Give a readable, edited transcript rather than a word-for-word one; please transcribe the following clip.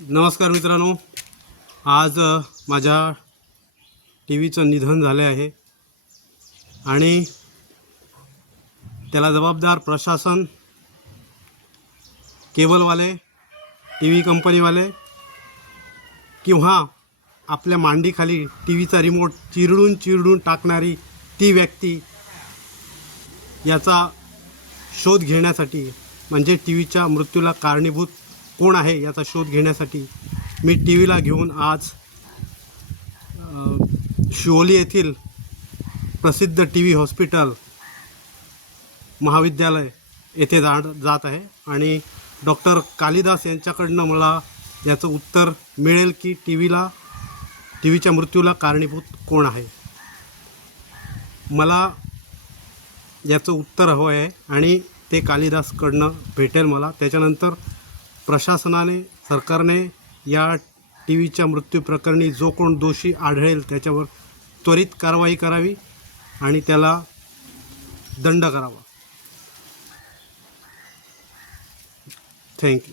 नमस्कार मित्रांनो, आज माझ्या टी व्हीचं निधन झाले आहे आणि त्याला जबाबदार प्रशासन, केबलवाले, टी व्ही कंपनीवाले किंवा आपल्या मांडीखाली टी व्हीचा रिमोट चिरडून टाकणारी ती व्यक्ती याचा शोध घेण्यासाठी, म्हणजे टी व्हीच्या मृत्यूला कारणीभूत कोण आहे याचा शोध घेण्यासाठी मी टी व्हीला घेऊन आज शिवोली येथील प्रसिद्ध टी व्ही हॉस्पिटल महाविद्यालय येथे जात आहे आणि डॉक्टर कालिदास यांच्याकडनं मला याचं उत्तर मिळेल की टी व्हीच्या मृत्यूला कारणीभूत कोण आहे. मला याचं उत्तर हवं आहे आणि ते कालिदासकडनं भेटेल मला. त्याच्यानंतर प्रशासनाने, सरकारने या टी व्हीच्या मृत्यूप्रकरणी जो कोण दोषी आढळेल त्याच्यावर त्वरित कारवाई करावी आणि त्याला दंड करावा. थँक्यू.